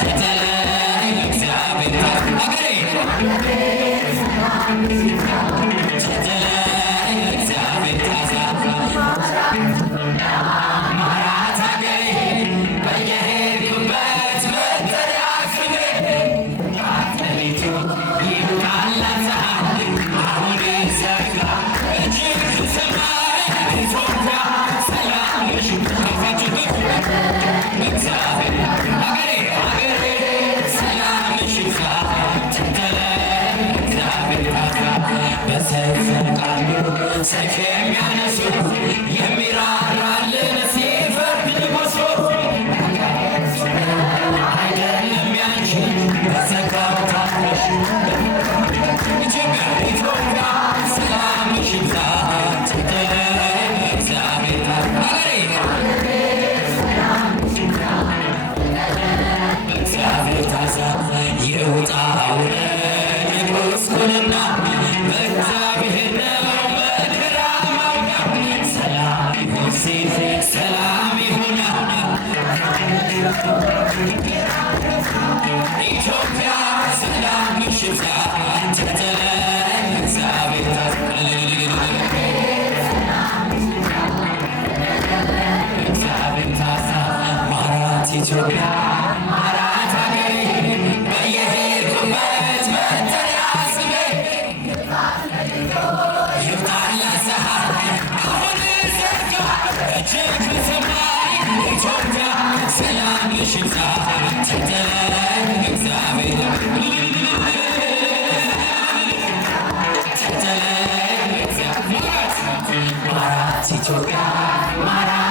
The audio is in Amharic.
ተጠለይ እግዚአብሔር አገሬ ተጠለይ እግዚአብሔር ታዛ ማራት አገሬ በየሄድኩበት መጠሪያ ስሜ ሌሊቱ ይብቃላት ፀሐይ አሁን ዘጋ እጅግ ሰማይ ኢትዮጵያ ሰላምሽ ከፋችበት እግዚአብሔር አገሬ አገሬ ሰላምሽ ይብዛ ተጠለይ እግዚአብሔር ታዛ በሰይፍ ቃሉ ሰይፍ የሚያነሱ የሚራራልን ሲፈርድ ንጉሡ አይደለም ያንቺ በጸጋው ታፍረሽ ኢትዮጵያ ኢትዮጵያ ሰላምሽ ይብዛ ተጠለይ እግዚአብሔር አገሬ እግዚአብሔር ታዛ ይውጣ ውረድ ንጉሥኩንና በእግዚአብሔር ነው መከራ ማውጫ ሰላም ይሁን ሲል ሰላም ይሁን ኢትዮጵያ ሰላምሽ ይብዛ ተጠለይ እግዚአብሔር እግዚአብሔር ታዛ ማራት ኢትዮጵያ ማራት አገሬ በየሄድኩበት መጠሪያ ስሜ ይብቃላት ፀሐይ አሁን ዘጋ እጅግ ሰማይ ኢትዮጵያ ሰላምሽ ይብዛ ተጠለይ እግዚአብሔር ተጠለይ እግዚአብሔር ማራት ኢትዮጵያ ማራት